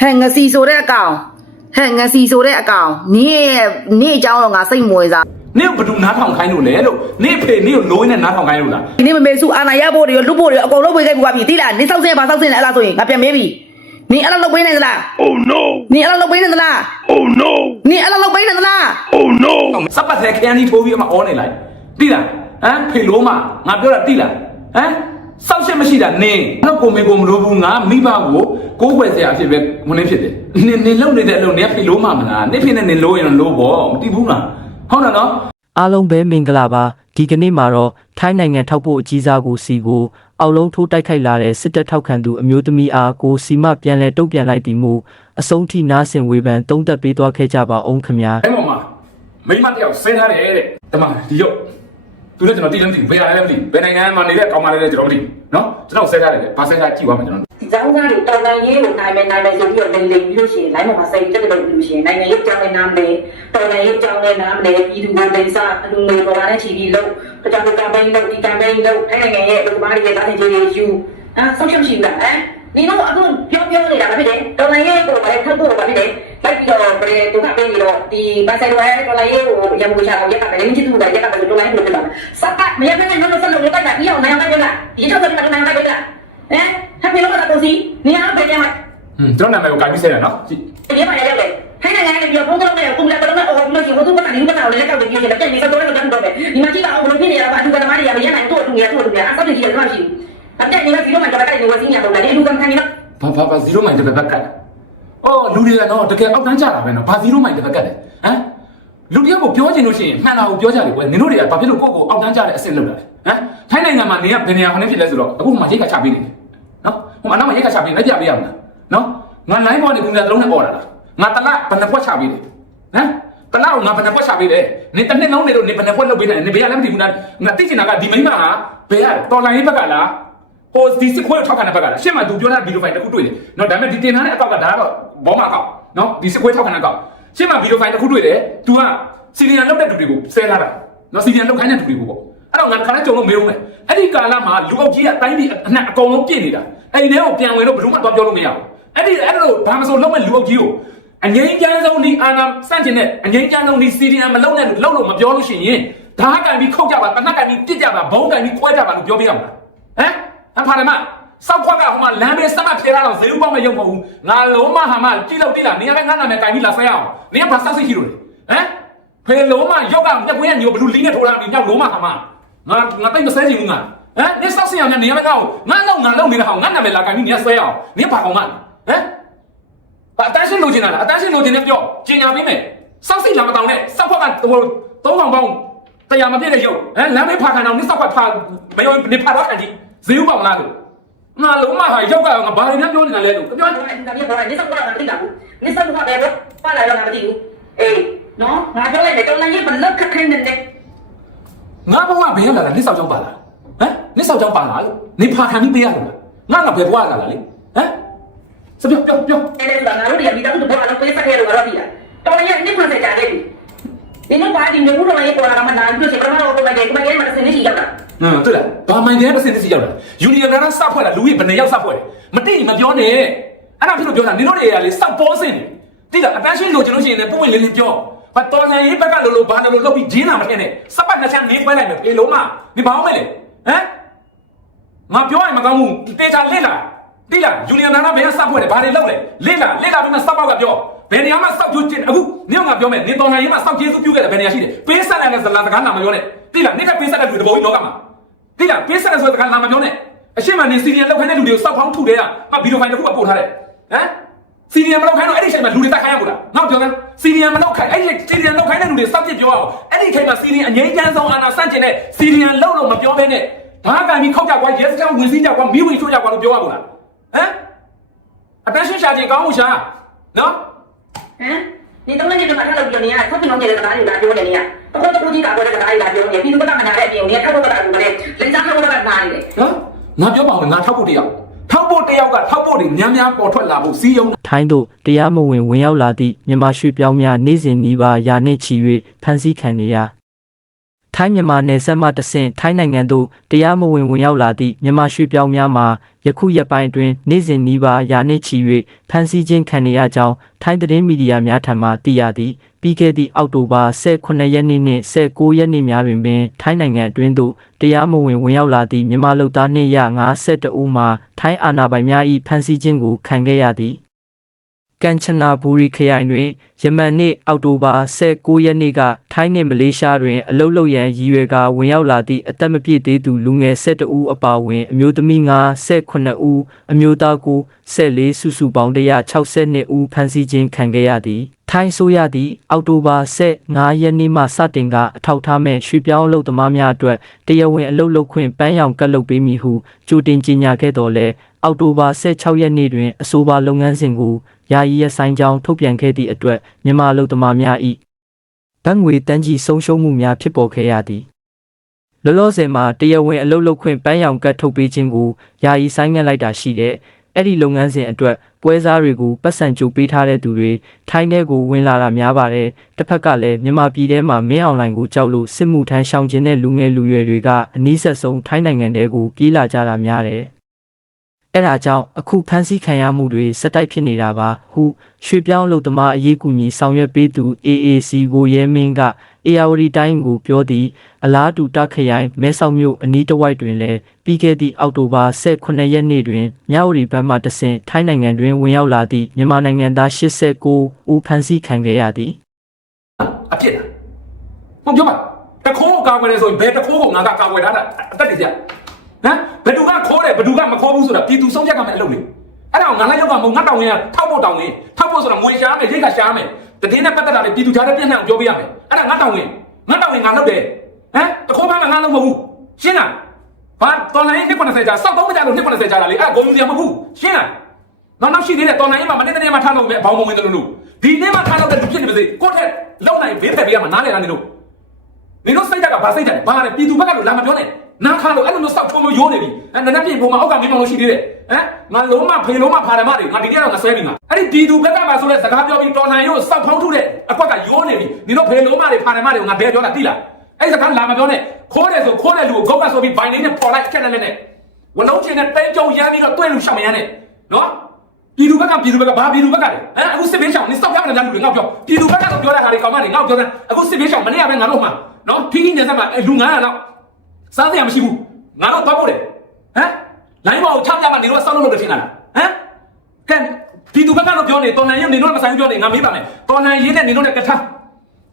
ဟဲ့ငစီဆိုတဲ့အကောင်ဟဲ့ငစီဆိုတဲ့အကောင်နင်းရဲ့နင်းအကြောင်းတော့ငါစိတ်မဝင်စားနင့်ဘယ်သူနားထောင်ခိုင်းလို့လဲလို့နင့်အဖေနင့်ကိုလိုရင်းနဲ့နားထောင်ခိုင်းလို့လားဒီနေ့မမေစုအာနာရဖို့တွေရောလူဖို့တွေရောအကုန်လုံးဝေခဲ့ပြီးသွားပြီတိလားနင်းစောက်စင်းပါစောက်စင်းလဲအဲ့လားဆိုရင်ငါပြန်မေးပြီနင်းအဲ့လောက်လုပ်ပေးနေသလား Oh no! နင်းအဲ့လောက်လုပ်ပေးနေသလား Oh no! နင်းအဲ့လောက်လုပ်ပေးနေသလား Oh no! စပတ်တဲ့ခရမ်းကြီးထိုးပြီးအမအောနေလိုက်တိလားဟမ်ဖေလို့မငါပြောတာတိလားဟမ် စောက်ရှက်မရှိတာနင်းတော့ကိုမေကိုမလို့ဘူးငါမိဘကိုကိုးွယ်စရာအဖြစ်ပဲဝင်နေဖြစ်တယ်နင်းနင်းလုံနေတဲ့အလုပ်နင်းဖေလို့မမလားနင်းဖေနဲ့နင်းလို့ရင်လို့ပေါ့မတိဘူးလားဟုတ်တယ်နော်အားလုံးပဲမင်္ဂလာပါဒီကနေ့မှာတော့ထိုင်းနိုင်ငံထောက်ဖို့အကြီးစားကိုစီကိုအောက်လုံးထိုးတိုက်ခိုက်လာတဲ့စစ်တပ်ထောက်ခံသူအမျိုးသမီးအားကိုစီမပြန်လဲတုတ်ပြန်လိုက်သည်မူအဆုံးထိနားဆင်ဝေဖန်တုံးသက်ပေးသွားခဲ့ကြပါအောင်ခင်ဗျာအဲ့ပေါ်မှာမိမတယောက်ဆင်းထားတယ်တဲ့တမဒီရုပ် သူလည်းကျွန်တော်တိလည်းမသိဘူးဘယ်လာလဲမသိဘူးဘယ်နိုင်ငံမှာနေတဲ့ကောင်မလေးလည်းကျွန်တော်မသိဘူးနော်ကျွန်တော်ဆင်းထားတယ်ဘာဆင်းထားကြည့်ပါမယ်ကျွန်တော်ဒီကြောင်းသားတွေတော်တော်ရေးကိုနိုင်မယ်နိုင်မယ်ဆိုပြီးတော့လိမ်လိမ်ပြီးလို့ရှိရင်လိုင်းပေါ်မှာစိတ်တက်တက်ပြီးလို့ရှိရင်နိုင်ငံရေးကြောင်းနဲ့နားမလဲတော်နိုင်ငံရေးကြောင်းနဲ့နားမလဲပြည်သူကိုလိမ်စားအလူငွေပေါ်လာတဲ့ချီပြီးလို့တခြားကမ်ပိန်းလို့ဒီကမ်ပိန်းလို့အဲ့နိုင်ငံရဲ့လူမားတွေရဲ့သားတင်ကြီးတွေယူအဲဆောက်ရှုပ်ရှိဘူးလားအဲဒီတော့အခုပြောပြောနေတာမဖြစ်တယ်တော်နိုင်ငံရေးကိုလည်းထုတ်ဖို့ပါဖြစ်တယ်လိုက်ပြီး တော့ဘယ်သူကပေးပြီးတော့ဒီဘာဆိုင်ဝဲတော်နိုင်ငံရေးကိုရမှုချအောင်ရက်ကမယ်လင်းချစ်သူကရက်ကမယ်တော်နိုင်ငံကိုဖြစ်လာမယ်စပ်ပတ်မရတဲ့နော်ဆက်လို့ရက်ကတာပြီးအောင်နိုင်အောင်ကြလားဒီချက်တော့နိုင်အောင်ကြလားဟမ်ဟပ်ပြီးတော့တော့စီနေရာပဲပြန်မှာဟွန်းကျွန်တော်နာမည်ကိုကိုင်ပြီးဆဲတယ်နော်ကြည့်ဒီမှာရောက်တယ်ထိုင်းနိုင်ငံကနေပြီးတော့ဘုံတော့နဲ့ကုမ္ပဏီကတော့အော်ပြီးလို့ရှိရင်ဘုသူကလည်းဒီကနောက်လည်းကောက်ပြီးပြန်ပြန်ပြီးတော့တော့တော့တော့ဒီမှာကြည့်ပါဦးဘယ်လိုဖြစ်နေရတာအတူကမားတွေရရနိုင်တော့တူနေရတော့တူနေအဆောက်ကြီးရတယ်မရှိဘူးအပြည့်နေကဒီလိုမှတော့တိုက်နေဝစီညာတော့လည်းဒီလူကခံနေတော့ဘာဘာဘာ0မိုင်တစ်ပတ်ကတ် အော်လူတွေကနော်တကယ်အောက်တန်းကြတာပဲနော်ဘာ0မိုင်တစ်ပတ်ကတ်တယ်ဟမ်လူတယောက်ကိုပြောချင်လို့ရှိရင်မှန်တာကိုပြောကြတယ်ကွယ်နင်တို့တွေကဘာဖြစ်လို့ကိုယ့်ကိုအောက်တန်းကြတဲ့အဆင့်လောက်တာလဲဟမ်ထိုင်းနိုင်ငံမှာနေကဘယ်နေရာခနဲ့ဖြစ်လဲဆိုတော့အခုမှရိတ်ခါချပေးနေတယ်နော်ဟိုမှာနောက်မှရိတ်ခါချပေးလိုက်ပြပေးရမလားနော်ငါ line ပေါ်နေကူနေလုံးနဲ့អော်လာတာငါတလဘယ်နှပွက်ချပေးတယ်ဟမ်တလားကိုငါဘယ်နှပွက်ချပေးတယ်နေတစ်နှစ်လုံးနေလို့နေဘယ်နှပွက်လုပ်ပေးတယ်နေဘယ်ရလည်းမသိဘူးလားငါသိချင်တာကဒီမိမဟာဘယ်ရတော်လိုင်းရေးဘက်ကလား ဟိုဒီစစ်ခွဲထောက်ခံတဲ့ဘက်ကလားရှင်းမှာသူပြောတဲ့ဗီဒီယိုဖိုင်တစ်ခုတွေ့တယ်။နော်ဒါပေမဲ့ဒီတင်ထားတဲ့အကောက်ကဒါကတော့ဘောမအကောက်နော်ဒီစစ်ခွဲထောက်ခံတဲ့အကောက်ရှင်းမှာဗီဒီယိုဖိုင်တစ်ခုတွေ့တယ်။ तू ကစီနီယံလောက်တဲ့သူတွေကိုဆဲလာတာ။နော်စီနီယံလောက်ခိုင်းတဲ့သူတွေကိုပေါ့။အဲ့တော့ငါခါနဲ့ကြုံလို့မေးဦးမယ်။အဲ့ဒီကာလမှာလူအုပ်ကြီးကအတိုင်းပြည်အနှံ့အကုန်လုံးပြည့်နေတာ။အဲ့ဒီထဲကိုပြန်ဝင်လို့ဘယ်သူမှတော့ပြောလို့မရဘူး။အဲ့ဒီအဲ့ဒါလို့ဘာမဆိုလုံးမဲ့လူအုပ်ကြီးကိုအငိမ့်ချမ်းဆုံးဒီအာနာစန့်ကျင်တဲ့အငိမ့်ချမ်းဆုံးဒီစီနီယံမလုံးနဲ့လုံးလို့မပြောလို့ရှိရင်ဓာတ်ကန်ပြီးခုတ်ကြပါတနက်ကန်ပြီးပြစ်ကြပါဘုံကန်ပြီးခွဲကြပါလို့ပြောပြရမှာ။ဟမ် အဖာရမစောက်ခွက်ကဟိုမှာလမ်းဘေးစမတ်ဖြဲလာတော့ဇေယျပေါင်းမရုံမဟုတ်ဘူးငါလုံးမဟာမကြည့်လို့တိလားနင်ကလည်းငါနာမည်ကင်ပြီးလာဆဲအောင်နင်ကဘာစောက်စိတ်ရှိလို့လဲဟမ်ဖေလုံးမရောက်ကညက်ကွင်းကညိုဘလူလင်းနဲ့ထိုးလာပြီးညောက်လုံးမဟာမငါငါတိတ်မဆဲချင်ဘူးငါဟမ်နင်စောက်စင်ရနဲ့နင်ကလည်းငါ့ကိုငါလုံးငါလုံးနေတာဟောငါနာမည်လာကင်ပြီးနင်ဆဲအောင်နင်ဘာကောင်မလဲဟမ်ဘာအတန်းရှင်းလိုချင်တာလားအတန်းရှင်းလိုချင်တဲ့ပြောကျင်ညာပေးမယ်စောက်စိတ်လာမတောင်းနဲ့စောက်ခွက်ကဟိုသုံးကောင်ပေါင်းတရားမပြည့်တဲ့ရုပ်ဟမ်လမ်းဘေးဖာခံအောင်နင်စောက်ခွက်ဖာမယောနေဖာတော့ခံကြည့် ဇေယျပေါင်းလားလို့ငါလုံးမဟာရောက်ကငါဘာတွေများပြောနေတာလဲလို့ပြောဒါပြတော့နေစောက်ကတော့မသိတာဘူးနေစောက်ကလည်းပါလာတော့မသိဘူးအေးနော်ငါပြောလိုက်တယ်တော်နိုင်ငံဘလောက်ခက်ခဲနေတယ်ငါဘဝဘယ်ရောက်လာလဲနစ်ဆောက်ကြောင်းပါလားဟမ်နစ်ဆောက်ကြောင်းပါလားလို့နေဖာခံပြီးပေးရလို့လားငါငါဘယ်ဘဝလာလားလေဟမ်စပြောပြောပြောအဲ့ဒါငါတို့ရပြီးတော့ဘာလို့ပေးစခဲ့လို့တော့ပြီလားတော်နိုင်ငံနေခွန်စကြတယ် ဒီနေ့ပါဒီမျိုးတော့ရေပေါ်လာမှလာပြီးတော့စကမတော့ဘယ်ကဲဘယ်ကဲမစနေရှိရောက်တာဟမ်တွေ့လားဘာမိုင်တဲ့ပစင်တစ်စီရောက်လာယူနီယံကန်းစဖွဲ့လာလူကြီးဘယ်နှယောက်စဖွဲ့တယ်မတိမပြောနဲ့အဲ့ဒါဖြစ်လို့ပြောတာနင်တို့တွေကလေစောက်ပေါ်စင်တိလားအတန်းရှင်းလို့ကျွန်လို့ရှိရင်လည်းပုံဝင်လေးလေးပြောဘာတော်ညာရေးဘက်ကလို့လို့ဘာလို့လို့ပြီးဂျင်းလာမထင်နဲ့စပတ်နှစ်ချမ်းနေပွဲလိုက်မယ်ပြေလုံးမဒီဘာအောင်မဲလေဟမ်ငါပြောရင်မကောင်းဘူးတေချာလစ်လာတိလားယူနီယံနာနာဘယ်ကစဖွဲ့တယ်ဘာတွေလုပ်လဲလစ်လာလစ်လာပြီးမှစပောက်ကပြော ဘယ်နေရာမှာစောက်ကျိုးကျင်အခုနင့်ကပြောမယ်နင်တော်နိုင်ရေးမှာစောက်ကျေးဇူးပြုခဲ့တယ်ဘယ်နေရာရှိတယ်ပေးဆက်တယ်ဇလာစကားနာမပြောနဲ့တိလားနင့်ကပေးဆက်တဲ့လူတဘောကြီးလောကမှာတိလားပေးဆက်တယ်ဆိုတဲ့စကားနာမပြောနဲ့အရှိမနေစီနီယံလောက်ခိုင်းတဲ့လူတွေကိုစောက်ဖောင်းထုတယ်ကငါဗီဒီယိုဖိုင်တစ်ခုကပို့ထားတယ်ဟမ်စီနီယံမလောက်ခိုင်းတော့အဲ့ဒီချိန်မှာလူတွေတက်ခိုင်းရဘူးလားငါပြောတယ်စီနီယံမလောက်ခိုင်းအဲ့ဒီစီနီယံလောက်ခိုင်းတဲ့လူတွေစောက်ပြစ်ပြောအောင်အဲ့ဒီချိန်မှာစီနီယံအငိမ့်ချမ်းဆုံးအာနာဆန့်ကျင်တဲ့စီနီယံလောက်လို့မပြောဘဲနဲ့ဒါကံပြီးခောက်ကြကွာရဲစခန်းဝင်စည်းကြကွာမိဝင်ချိုးကြကွာလို့ပြောရဘူးလားဟမ်အတန်းရှင်းရှာခြင်းကောင်းမှုရှာနော် ဟမ်ဒီတော့လည်းဒီမှာထားလို့ပြောနေရဆက်ပြန်ကြတဲ့ကားတွေလာပြောနေရတခုတခုကြီးကာကွယ်တဲ့ကားတွေလာပြောနေပြီးတော့ကမနာတဲ့အပြင်နေထောက်တော့တာကလည်းလင်းစားလို့တော့နာနေတယ်နော်ငါပြောပါဦးငါထောက်ဖို့တယောက်ထောက်ဖို့တယောက်ကထောက်ဖို့တွေများများပေါ်ထွက်လာဖို့စီးရုံးထိုင်းတို့တရားမဝင်ဝင်ရောက်လာသည့်မြန်မာရွှေ့ပြောင်းများနေ့စဉ်နီးပါးယာနှင့်ချီ၍ဖမ်းဆီးခံနေရထ ထိုင်းမြန်မာနယ်စပ်မှတဆင့်ထိုင်းနိုင်ငံသို့တရားမဝင်ဝင်ရောက်လာသည့်မြန်မာရွှေပြောင်းများမှာယခုရက်ပိုင်းအတွင်းနေ့စဉ်နှီးပါရာနှင့်ချီ၍ဖမ်းဆီးခြင်းခံနေရကြောင်းထိုင်းသတင်းမီဒီယာများထံမှသိရသည်ပြီးခဲ့သည့်အောက်တိုဘာ18ရက်နေ့နှင့်19ရက်နေ့များတွင်ပင်ထိုင်းနိုင်ငံအတွင်းသို့တရားမဝင်ဝင်ရောက်လာသည့်မြန်မာလူသားနှင့်ရ52ဦးမှထိုင်းအာဏာပိုင်များ၏ဖမ်းဆီးခြင်းကိုခံခဲ့ရသည် ကန်ချနာဘူရီခရိုင်တွင်ယမန်နေ့အောက်တိုဘာ19ရက်နေ့ကထိုင်းနှင့်မလေးရှားတွင်အလုတ်လုတ်ရန်ရည်ရွယ်ကဝင်ရောက်လာသည့်အသက်မပြည့်သေးသူလူငယ်12ဦးအပါအဝင်အမျိုးသမီး58ဦးအမျိုးသား9 14စုစုပေါင်း162ဦးဖမ်းဆီးခြင်းခံခဲ့ရသည်ထိုင်းဆိုရသည့်အောက်တိုဘာ15ရက်နေ့မှစတင်ကအထောက်ထားမဲ့ရွှေပြောင်းအလုပ်သမားများအတွက်တရားဝင်အလုပ်လုပ်ခွင့်ပန်းရောင်ကတ်လုပ်ပေးမည်ဟုကြိုတင်ကြေညာခဲ့တော်လဲအောက်တိုဘာ16ရက်နေ့တွင်အဆိုပါလုပ်ငန်းစဉ်ကို ယာယီရဆိုင်ကြောင်းထုတ်ပြန်ခဲ့သည့်အတွက်မြန်မာလူသမားများ၏ဗတ်ငွေတန်းကြီးဆုံးရှုံးမှုများဖြစ်ပေါ်ခဲ့ရသည်လောလောဆယ်မှာတရားဝင်အလုပ်လုပ်ခွင့်ပန်းရောင်ကတ်ထုတ်ပေးခြင်းကိုယာယီဆိုင်ငံ့လိုက်တာရှိတဲ့အဲ့ဒီလုပ်ငန်းစဉ်အတွက်ပွဲစားတွေကိုပတ်စံကြိုပေးထားတဲ့သူတွေထိုင်းထဲကိုဝင်လာတာများပါတယ်တစ်ဖက်ကလည်းမြန်မာပြည်ထဲမှာမင်းအွန်လိုင်းကိုကြောက်လို့စစ်မှုထမ်းရှောင်ကျင်တဲ့လူငယ်လူရွယ်တွေကအနည်းဆက်ဆုံးထိုင်းနိုင်ငံထဲကိုပြေးလာကြတာများတယ် အဲ့ဒါကြောင့်အခုဖမ်းဆီးခံရမှုတွေစက်တိုက်ဖြစ်နေတာပါဟုရွှေပြောင်းလုံသမားအရေးကူညီဆောင်ရွက်ပေးသူ AAC ကိုရဲမင်းကအေယာဝတီတိုင်းကိုပြောသည်အလားတူတခရိုင်မဲဆောက်မြို့အနီးတစ်ဝိုက်တွင်လည်းပြီးခဲ့သည့်အောက်တိုဘာ18ရက်နေ့တွင်မြဝတီဘက်မှတဆင့်ထိုင်းနိုင်ငံတွင်ဝင်ရောက်လာသည့်မြန်မာနိုင်ငံသား89ဦးဖမ်းဆီးခံခဲ့ရသည်အပြစ်လားဟုတ်ပြောပါတခိုးကိုကာကွယ်လဲဆိုရင်ဘယ်တခိုးကိုငါကကာကွယ်ထားတာအသက်တွေကြ ဟမ်ဘယ်သူကခိုးတယ်ဘယ်သူကမခိုးဘူးဆိုတာပြည်သူဆုံးဖြတ်ကမယ်အလုပ်လေအဲ့ဒါကိုငါလည်းရောက်မှာမဟုတ်ငါတောင်းရင်ထောက်ဖို့တောင်းရင်ထောက်ဖို့ဆိုတာငွေရှားမယ်ရိတ်ခါရှားမယ်တည်င်းနဲ့ပတ်သက်တာလေပြည်သူကြားထဲပြည့်နှံ့အောင်ပြောပြရမယ်အဲ့ဒါငါတောင်းရင်ငါတောင်းရင်ငါလုပ်တယ်ဟမ်တခိုးဖမ်းကငါလုပ်မဟုတ်ဘူးရှင်းလားဘာတော်လိုင်းနှစ်90ကြာစောက်တော့မကြလို့နှစ်90ကြာတာလေအဲ့ဒါဂုံယူစရာမဟုတ်ဘူးရှင်းလားနောက်နောက်ရှိသေးတယ်တော်နိုင်ရင်မှမနေ့တနေ့မှထားလို့ပဲဘောင်းမဝင်တယ်လို့လို့ဒီနေ့မှထားလို့တဲ့လူဖြစ်နေပါစေကိုယ့်ထက်လုံနိုင်ဘေးဖက်ပေးရမှာနားလေတာနေလို့နေလို့စိတ်တက်ကဘာစိတ်တက်လဲဘာလဲပြည်သူဘက်ကလို့လာမပြောနဲ့ နားခါလို့အဲ့လိုမျိုးစောက်ထုံးမျိုးရိုးနေပြီအဲ့နနက်ပြင်ပုံမှာအောက်ကမင်းမောင်လို့ရှိသေးတယ်ဟမ်ငါလုံးမဖေလုံးမဖာတယ်မတွေငါဒီနေ့တော့ငါဆွဲပြီငါအဲ့ဒီပြည်သူဘက်ကမှဆိုတဲ့စကားပြောပြီးတော်နိုင်ရိုးစောက်ဖောင်းထုတဲ့အကွက်ကရိုးနေပြီနေတော့ဖေလုံးမတွေဖာတယ်မတွေကိုငါဘယ်ပြောတာတိလားအဲ့စကားလာမပြောနဲ့ခိုးတယ်ဆိုခိုးတယ်လူကိုဂုတ်ကဆိုပြီးဘိုင်လေးနဲ့ပေါ်လိုက်ချက်နဲ့နဲ့ဝလုံးချင်းနဲ့တိတ်ကြုံရမ်းပြီးတော့တွဲလူရှောင်ရမ်းနဲ့နော်ပြည်သူဘက်ကပြည်သူဘက်ကဘာပြည်သူဘက်ကလဲဟမ်အခုစစ်ဘေးရှောင်နေစောက်ပြမနေလားလူတွေငေါ့ပြောပြည်သူဘက်ကတော့ပြောတဲ့ဟာတွေကောင်မတွေငေါ့ပြောတယ်အခုစစ်ဘေးရှောင်မနေ့ကပဲငါတို့မှနော်ဖိခိနေဆက်မှာလူ900လောက် စားစရာမရှိဘူးငါတို့တော့ပို့တယ်ဟမ်လိုင်းဘောကိုချပြမှနေတော့စောက်လို့လို့ထင်တာလားဟမ်ကဲပြည်သူဘက်ကတော့ပြောနေတော်လန်ရင်နေတော့မဆိုင်ပြောနေငါမေးပါမယ်တော်လန်ရင်နဲ့နေတော့နဲ့ကထား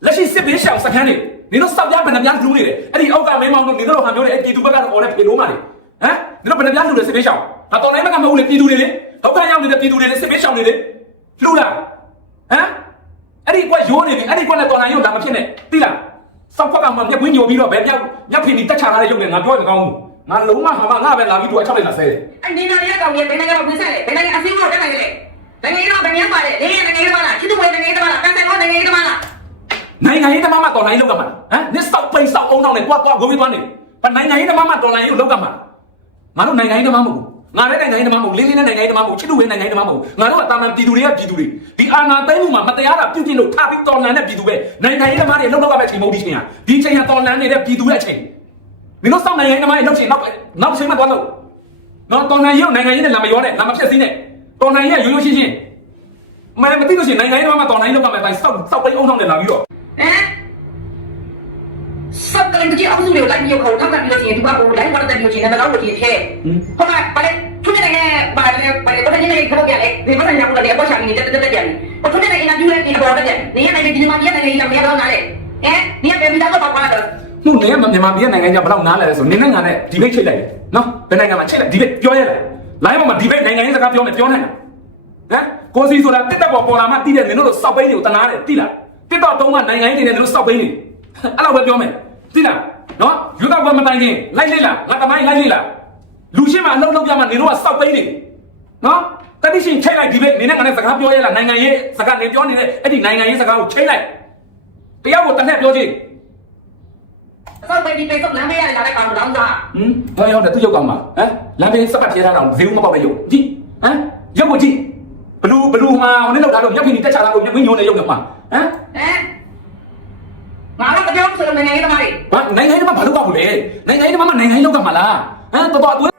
လက်ရှိစစ်ဘေးရှောင်စခန်းတွေနေတော့စောက်ပြဘယ်နှပြားလူနေတယ်အဲ့ဒီအောက်ကမင်းမောင်တို့နေတော့ဟာမျိုးလေပြည်သူဘက်ကတော့အော်လဲဖေလို့မှလေဟမ်နေတော့ဘယ်နှပြားလူလဲစစ်ဘေးရှောင်ဒါတော်လန်ဘက်ကမဟုတ်လေပြည်သူတွေလေဒုက္ခရောက်နေတဲ့ပြည်သူတွေလေစစ်ဘေးရှောင်တွေလေလှူလားဟမ်အဲ့ဒီကွက်ရိုးနေပြီအဲ့ဒီကွက်နဲ့တော်လန်ရုပ်ဒါမဖြစ်နဲ့သိလား စောက်ခွက်ကမှမျက်ပွင့်ညိုပြီးတော့ဘယ်မြောက်မြောက်ဖင်ဒီတက်ချလာတဲ့ရုပ်နဲ့ငါပြောရင်မကောင်းဘူးငါလုံးမဟာမငါပဲလာပြီးတော့အချောက်လိုက်လာဆဲတယ်အဲ့ဒီနာရီကောင်ကြီးဘယ်နိုင်ငံမှာပြင်ဆက်လဲဘယ်နိုင်ငံအစည်းအဝေးတက်နိုင်လဲနိုင်ငံရေးတော့ဘယ်နိုင်ငံပါလဲနေနိုင်ငံရေးသမားလားချစ်သူဝဲနိုင်ငံရေးသမားလားကန်ဆန်ကောနိုင်ငံရေးသမားလားနိုင်ငံရေးသမားမှတော်လိုင်းလောက်ကမှာဟမ်နစ်စောက်ပိန်စောက်အောင်တော့နဲ့ကွာကွာဂုံပြီးသွားနေဘာနိုင်ငံရေးသမားမှတော်လိုင်းရုပ်လောက်ကမှာငါတို့နိုင်ငံရေးသမားမဟုတ်ဘူး ငါလည်းနိုင်ငံရေးသမားမဟုတ်လေးလေးနဲ့နိုင်ငံရေးသမားမဟုတ်ချစ်သူဝဲနိုင်ငံရေးသမားမဟုတ်ငါတို့ကတာမန်ပြည်သူတွေကပြည်သူတွေဒီအာဏာသိမ်းမှုမှာမတရားတာပြုတ်ပြလို့ထားပြီးတော်လန်တဲ့ပြည်သူပဲနိုင်ငံရေးသမားတွေလှုပ်လောက်ကပဲချိန်မဟုတ်ဒီချိန်ဟာဒီချိန်ဟာတော်လန်နေတဲ့ပြည်သူရဲ့အချိန်မင်းတို့စောင့်နိုင်ငံရေးသမားတွေလှုပ်ချိန်နောက်နောက်ချိန်မှသွားလို့နော်တော်လန်ရုပ်နိုင်ငံရေးနဲ့လာမရောနဲ့လာမဖြစ်စည်းနဲ့တော်လန်ရဲ့ရိုးရိုးရှင်းရှင်းမမသိလို့ရှိရင်နိုင်ငံရေးသမားမှတော်လန်ရေးလောက်ကမှတိုင်းစောက်စောက်ပိန်အောင်တော့နဲ့လာပြီးတော့ဟမ် စပ်ကလေးကြီးအမှုတွေလိုက်ပြီးခေါ်ထောက်ကန်ပြီးလို့ရှိရင်သူကဟိုလိုက်ဝတ်တဲ့မျိုးချင်းနဲ့တော့လို့ဒီထဲဟုတ်ကဲ့ဗါလေသူနေတဲ့ဗါလေဗါလေတော့ဒီနေ့ကတော့ပြလေဒီမှာညောင်းတယ်အပေါ်ရှာနေတက်တက်တက်ကြတယ်ဟိုသူနေတဲ့အင်တာဗျူးလေးပြီးတော့တက်တယ်နေရနေဒီမှာပြနေနေတော့မရတော့နားလေဟမ်နေရပြန်ပြီးတော့ပါတော့မှုနေမြန်မာပြည်နိုင်ငံကြီးဘယ်တော့နားလဲဆိုနင်းနိုင်ငံနဲ့ဒီဘိတ်ချိတ်လိုက်တယ်နော်ဘယ်နိုင်ငံမှာချိတ်လိုက်ဒီဘိတ်ပြောရလားလိုင်းပေါ်မှာဒီဘိတ်နိုင်ငံရေးစကားပြောမယ်ပြောနိုင်လားဟမ်ကိုစီဆိုတာတစ်တက်ပေါ်ပေါ်လာမှတိတယ်နင်တို့စောက်ပိန်းတွေကိုတနာတယ်တိလားတစ်တော့တုံးကနိုင်ငံရေးတွေနဲ့နင်တို့စောက်ပိန်းနေအဲ့လောက်ပဲပြောမယ် တိလားနော်ယူတော့ဘမတိုင်ခင်လိုက်လေလားငါတမိုင်းလိုက်လေလားလူရှင်းမှာအလုပ်လုပ်ပြမှာနင်တို့ကစောက်ပိန်းနေနော်တတိရှင်ချိတ်လိုက်ဒီဘိတ်နင်နဲ့ငါနဲ့စကားပြောရလားနိုင်ငံရေးစကားနင်ပြောနေတဲ့အဲ့ဒီနိုင်ငံရေးစကားကိုချိတ်လိုက်တယောက်ကိုတစ်နဲ့ပြောချင်းစောက်ပဲဒီပေတော့လမ်းမရလာတဲ့ကောင်တော့သာဟမ်ဘာရောက်လဲသူရောက်ကောင်မှာဟမ်လမ်းဘေးစပတ်ထဲထားတော့ဈေးဦးမပေါက်တဲ့ရုပ်ကြည့်ဟမ်ရုပ်ကိုကြည့်ဘလူးဘလူးမှာဟိုနေ့လောက်ထားလို့မျက်ဖိနေတက်ချလာလို့မျက်ဝင်းညိုနေရုပ်တော့မှာဟမ်ဟမ် ငါတော့တပြောဆိုတော့နိုင်ငံရေးသမားတွေဘာနိုင်ငံရေးမှာဘာလုပ်ကောက်ဘူးလဲနိုင်ငံရေးမှာနိုင်ငံရေးလောက်ကမှာလားဟမ်တော်တော်အသွေး